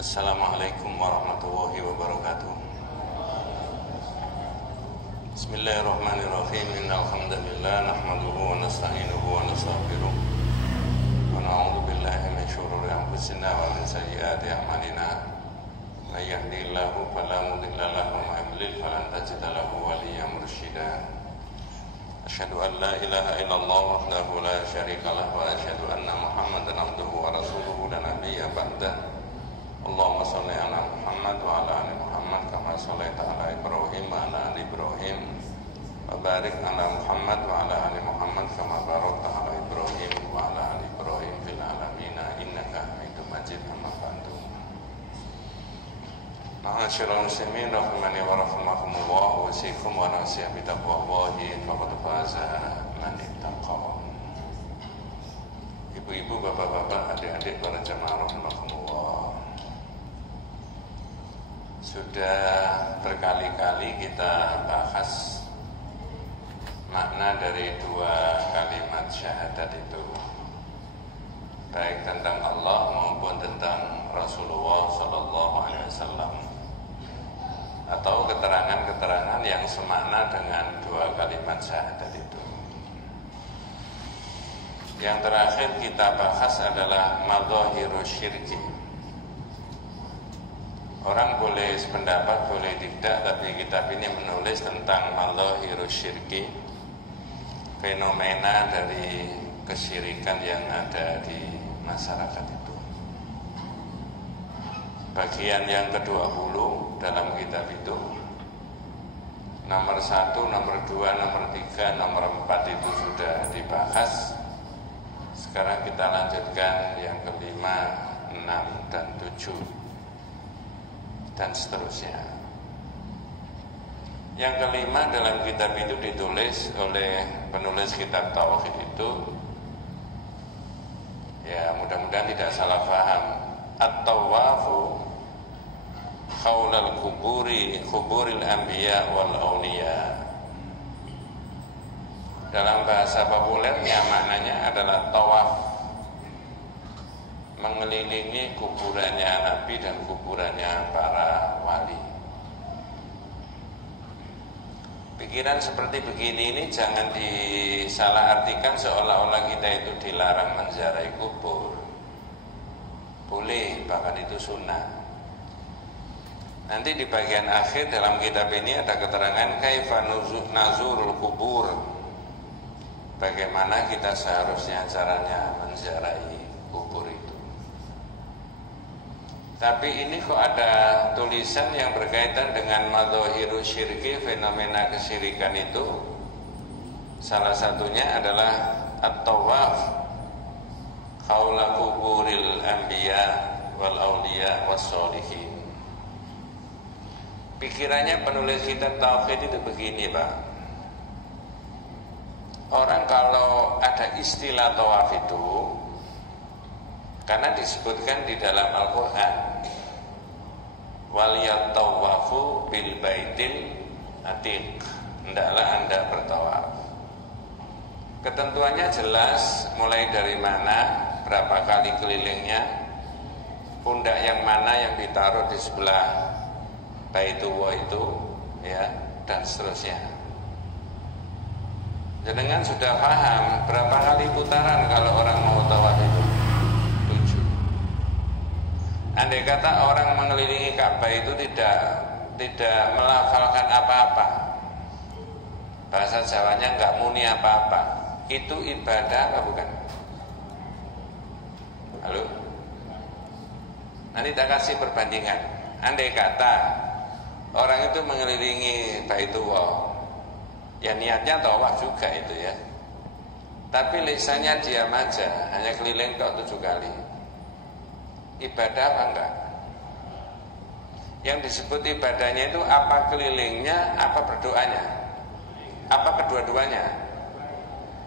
Assalamualaikum warahmatullahi wabarakatuh. Bismillahirrahmanirrahim. Innal hamdalillah nahmaduhu wa nasta'inuhu wa nastaghfiruh wa na'udzu billahi min shururi anfusina wa min sayyiati a'malina. May yahdihillahu fala mudilla lahu wa may yudlil falan tajida lahu waliyyan mursyida. Asyhadu an la ilaha illallah wahdahu la syarika lahu wa asyhadu anna Muhammadan abduhu wa rasuluhu la nabiyya ba'dahu. Allahumma sholli ala Muhammad wa ala ali Muhammad kama shallaita ala Ibrahim wa ala ali Ibrahim wa barik ala Muhammad wa ala ali Muhammad kama barakta ala Ibrahim wa ala ali Ibrahim fil alamin innaka Hamidum Majid. Amma ba'du. Ma'asyiral muslimin rahimani wa rahimakumullah, usikum wa nasiha bi taqwallahi faqad faza man ittaqa. Ibu-ibu, bapak-bapak, adik-adik, para jamaah rahimakumullah. Sudah berkali-kali kita bahas makna dari dua kalimat syahadat itu, baik tentang Allah maupun tentang Rasulullah SAW, atau keterangan-keterangan yang semakna dengan dua kalimat syahadat itu. Yang terakhir kita bahas adalah madzahiru syirki. Orang boleh sependapat, boleh tidak, tapi kitab ini menulis tentang madzahiru syirki, fenomena dari kesyirikan yang ada di masyarakat itu. Bagian yang ke-20 dalam kitab itu, nomor 1, nomor 2, nomor 3, nomor 4 itu sudah dibahas. Sekarang kita lanjutkan yang ke-5, 6, dan 7 dan seterusnya. Yang kelima dalam kitab itu ditulis oleh penulis kitab Tauhid itu, ya mudah-mudahan tidak salah paham, at-tawafu haulal kuburil anbiya wal auliya. Dalam bahasa populernya maknanya adalah tawaf, mengelilingi kuburannya Nabi dan kuburannya para wali. Pikiran seperti begini ini jangan disalahartikan seolah-olah kita itu dilarang menziarahi kubur. Boleh, bahkan itu sunnah. Nanti di bagian akhir dalam kitab ini ada keterangan kaifa nazurul kubur, bagaimana kita seharusnya caranya menziarahi kubur itu. Tapi ini kok ada tulisan yang berkaitan dengan madzahiru syirki, fenomena kesyirikan itu. Salah satunya adalah at-tawaf haula kuburil anbiya wal auliya was sholihin. Pikirannya penulis kitab Tauhid itu begini, Pak. Orang kalau ada istilah tawaf itu, karena disebutkan di dalam Al-Quran, waliyatawafu bil baitil atiq, hendaklah Anda bertawaf. Ketentuannya jelas, mulai dari mana, berapa kali kelilingnya, pundak yang mana yang ditaruh di sebelah Baitullah itu, ya, dan seterusnya. Jenengan sudah paham berapa kali putaran kalau orang mau tawaf itu? Andai kata orang mengelilingi Ka'bah itu tidak melafalkan apa-apa, bahasa Jawanya nggak muni apa-apa, itu ibadah apa bukan? Halo? Nanti tak kasih perbandingan. Andai kata orang itu mengelilingi Baitullah, ya niatnya tawaf juga itu ya, tapi lisannya diam aja, hanya keliling kok 7 kali. Ibadah apa enggak? Yang disebut ibadahnya itu apa kelilingnya, apa berdoanya, apa kedua-duanya.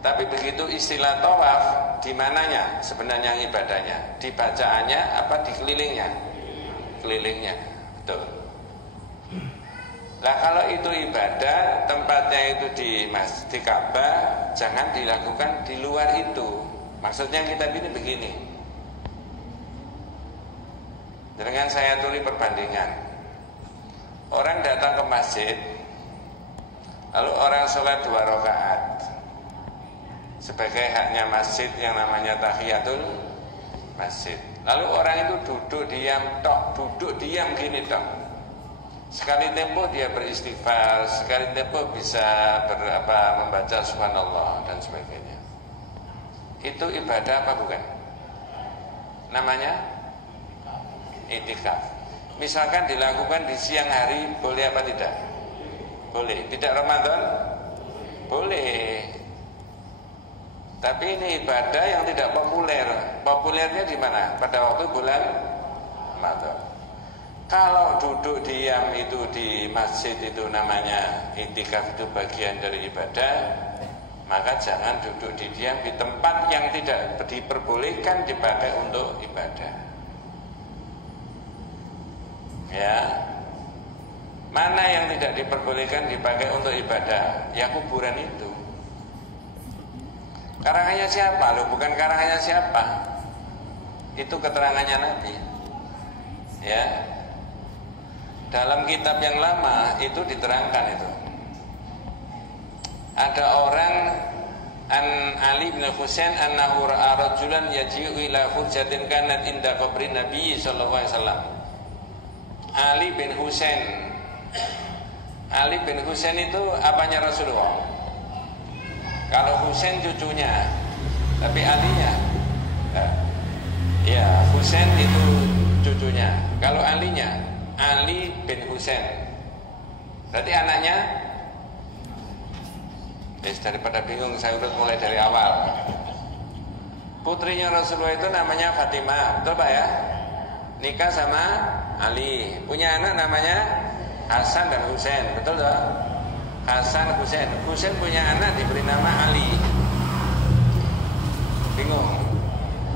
Tapi begitu istilah tawaf, di mananya sebenarnya ibadahnya? Di bacaannya apa di kelilingnya? Kelilingnya, betul. Lah kalau itu ibadah, tempatnya itu di Ka'bah, jangan dilakukan di luar itu. Maksudnya kita begini. Dengan saya tuli perbandingan. Orang datang ke masjid, lalu orang sholat 2 rakaat sebagai haknya masjid yang namanya tahiyatul masjid. Lalu orang itu duduk diam gini tok. Sekali tempo dia beristighfar, sekali tempo bisa membaca subhanallah dan sebagainya. Itu ibadah apa bukan? Namanya iktikaf. Misalkan dilakukan di siang hari, boleh apa tidak? Boleh. Tidak Ramadan? Boleh. Tapi ini ibadah yang tidak populer. Populernya di mana? Pada waktu bulan Ramadan. Kalau duduk diam itu di masjid itu namanya iktikaf, itu bagian dari ibadah, maka jangan duduk diam di tempat yang tidak diperbolehkan dipakai untuk ibadah. Ya, mana yang tidak diperbolehkan dipakai untuk ibadah? Ya kuburan itu. Karangannya siapa? Loh, bukan karangannya siapa? Itu keterangannya Nabi. Ya, dalam kitab yang lama itu diterangkan itu. Ada orang an Ali bin Husain annahu ra'a rajulan yaji'u ila furjatin kanat inda qabri Nabi sallallahu alaihi wasallam. Ali bin Husain itu apanya Rasulullah? Kalau Husain cucunya, tapi Alinya ya Husain itu cucunya. Kalau Alinya, Ali bin Husain, berarti anaknya. Daripada bingung saya urut mulai dari awal. Putrinya Rasulullah itu namanya Fatimah, betul Pak ya? Nikah sama Ali, punya anak namanya Hasan dan Husain, betul toh? Hasan Husain, Husain punya anak diberi nama Ali. Bingung?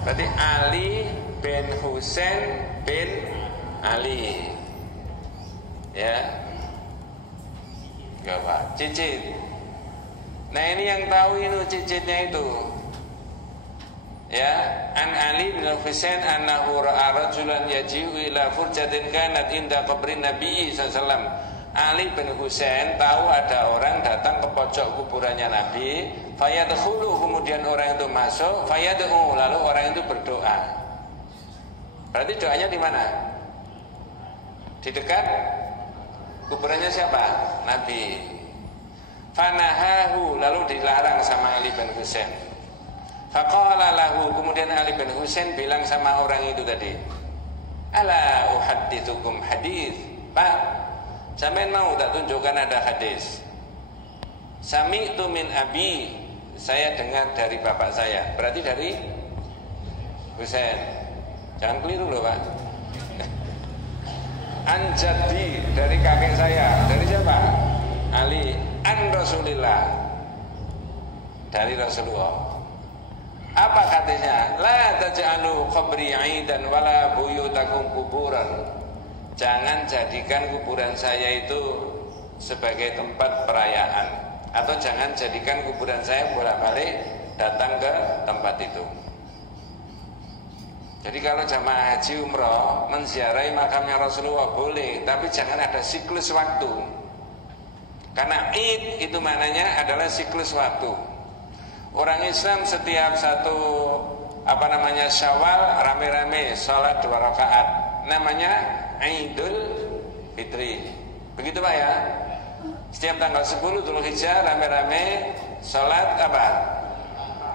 Berarti Ali bin Husain bin Ali. Ya, gak Pak? Cicit. Nah ini yang tahu itu cicitnya itu. Ya, an Ali bin Husain annahu ra'a rajulan yaji'u ila furjatin kanat inda qabri Nabi sallallahu alaihi wasallam. Ali bin Husain tahu ada orang datang ke pojok kuburannya Nabi, fayadkhulu, kemudian orang itu masuk, fayad'u, lalu orang itu berdoa. Berarti doanya di mana? Di dekat kuburannya siapa? Nabi. Fanahahu, lalu dilarang sama Ali bin Husain. Faqala lahu, kemudian Ali bin Husain bilang sama orang itu tadi, ala uhaddithukum hadis. Pak, sampean mau tak tunjukkan ada hadis? Sami'tu min abi, saya dengar dari bapak saya. Berarti dari Husain. Jangan keliru loh Pak. Anjadi, dari kakek saya. Dari siapa? Ali. An Rasulillah, dari Rasulullah. Apa katanya? La taj'alu qabri 'aidan wala buyutakum kuburan. Jangan jadikan kuburan saya itu sebagai tempat perayaan, atau jangan jadikan kuburan saya bolak-balik datang ke tempat itu. Jadi kalau jamaah haji umroh menziarahi makamnya Rasulullah boleh, tapi jangan ada siklus waktu. Karena Id itu maknanya adalah siklus waktu. Orang Islam setiap satu Syawal rame-rame sholat 2 rakaat, namanya Idul Fitri. Begitu Pak ya? Setiap tanggal 10 Dzulhijjah rame-rame sholat apa?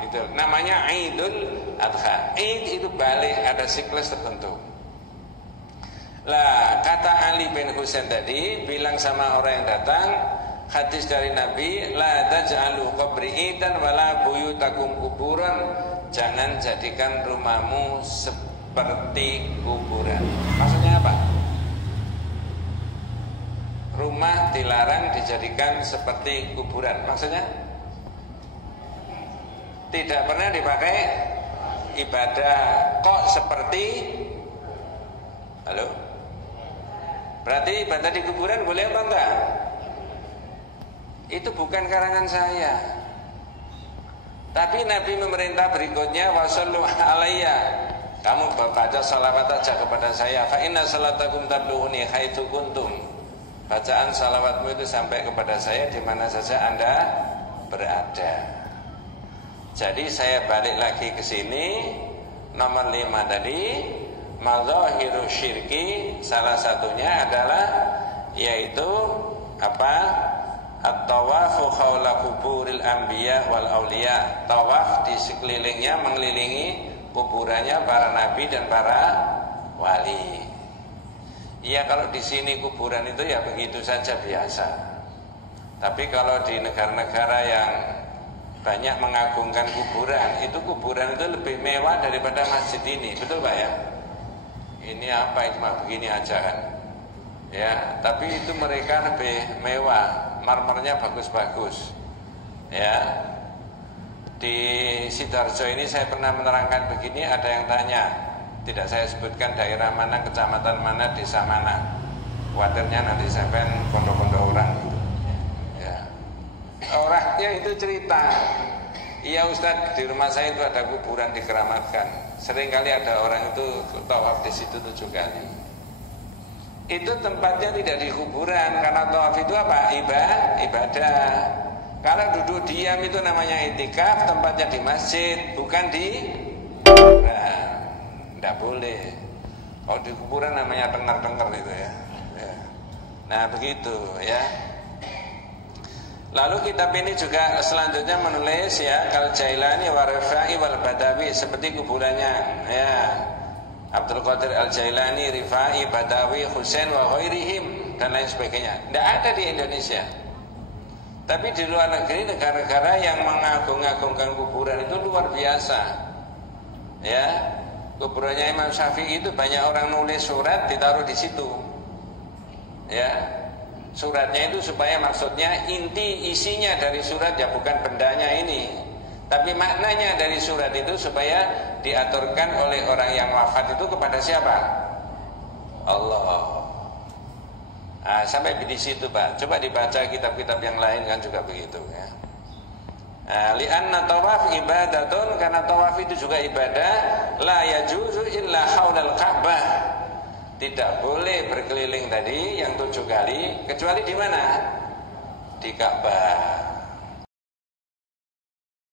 Itu namanya Idul Adha. Id itu balik, ada siklus tertentu. Lah kata Ali bin Husain tadi bilang sama orang yang datang, hadis dari Nabi, la taj'alu qabri idan wala buyutakum kuburan. Jangan jadikan rumahmu seperti kuburan. Maksudnya apa? Rumah dilarang dijadikan seperti kuburan. Maksudnya tidak pernah dipakai ibadah. Kok seperti? Halo? Berarti ibadah di kuburan boleh apa enggak? Itu bukan karangan saya. Tapi Nabi memerintah berikutnya, wasallu alayya, Kamu baca salawat aja kepada saya. Fa inna salatakum tablughuni haitsu kuntum. Bacaan salawatmu itu sampai kepada saya di mana saja Anda berada. Jadi saya balik lagi ke sini. Nomor 5 tadi, madzahiru syirki, salah satunya adalah yaitu apa? At-tawafu haula kuburil anbiya wal auliya. Tawaf di sekelilingnya, mengelilingi kuburannya para nabi dan para wali. Ya kalau di sini kuburan itu ya begitu saja biasa. Tapi kalau di negara-negara yang banyak mengagungkan kuburan, itu kuburan itu lebih mewah daripada masjid ini, betul Pak ya? Ini apa, cuma begini aja kan? Ya, tapi itu mereka lebih mewah, marmernya bagus-bagus. Ya, di Sidoarjo ini saya pernah menerangkan begini, ada yang tanya, tidak saya sebutkan daerah mana, kecamatan mana, desa mana. Khawatirnya nanti saya pengen pondok-pondok orang gitu. Ya. Orangnya itu cerita, iya Ustadz, di rumah saya itu ada kuburan dikeramatkan. Sering kali ada orang itu tawaf di situ 7 kali. Itu tempatnya tidak di kuburan, karena tawaf itu apa? Ibadah. Kalau duduk diam itu namanya itikaf, tempatnya di masjid, bukan di kuburan. Tidak boleh. Kalau di kuburan namanya dengar-dengar itu ya. Nah begitu ya. Lalu kitab ini juga selanjutnya menulis ya Al-Jailani wa Rifai wal Badawi, seperti kuburannya ya Abdul Qadir Al-Jailani, Rifai, Badawi, Husain wa ghairihim dan lain sebagainya. Tidak ada di Indonesia. Tapi di luar negeri, negara-negara yang mengagung-agungkan kuburan itu luar biasa. Ya, kuburannya Imam Syafi'i itu banyak orang nulis surat ditaruh di situ. Ya, suratnya itu supaya maksudnya isinya dari surat ya bukan bendanya ini, tapi maknanya dari surat itu supaya diaturkan oleh orang yang wafat itu kepada siapa? Allah. Nah, sampai di situ Pak. Coba dibaca kitab-kitab yang lain kan juga begitu ya. Li'anna tawaf ibadatun, karena tawaf itu juga ibadah. La yajuzu illa haulal Ka'bah. Tidak boleh berkeliling tadi yang 7 kali kecuali di mana? Di Ka'bah.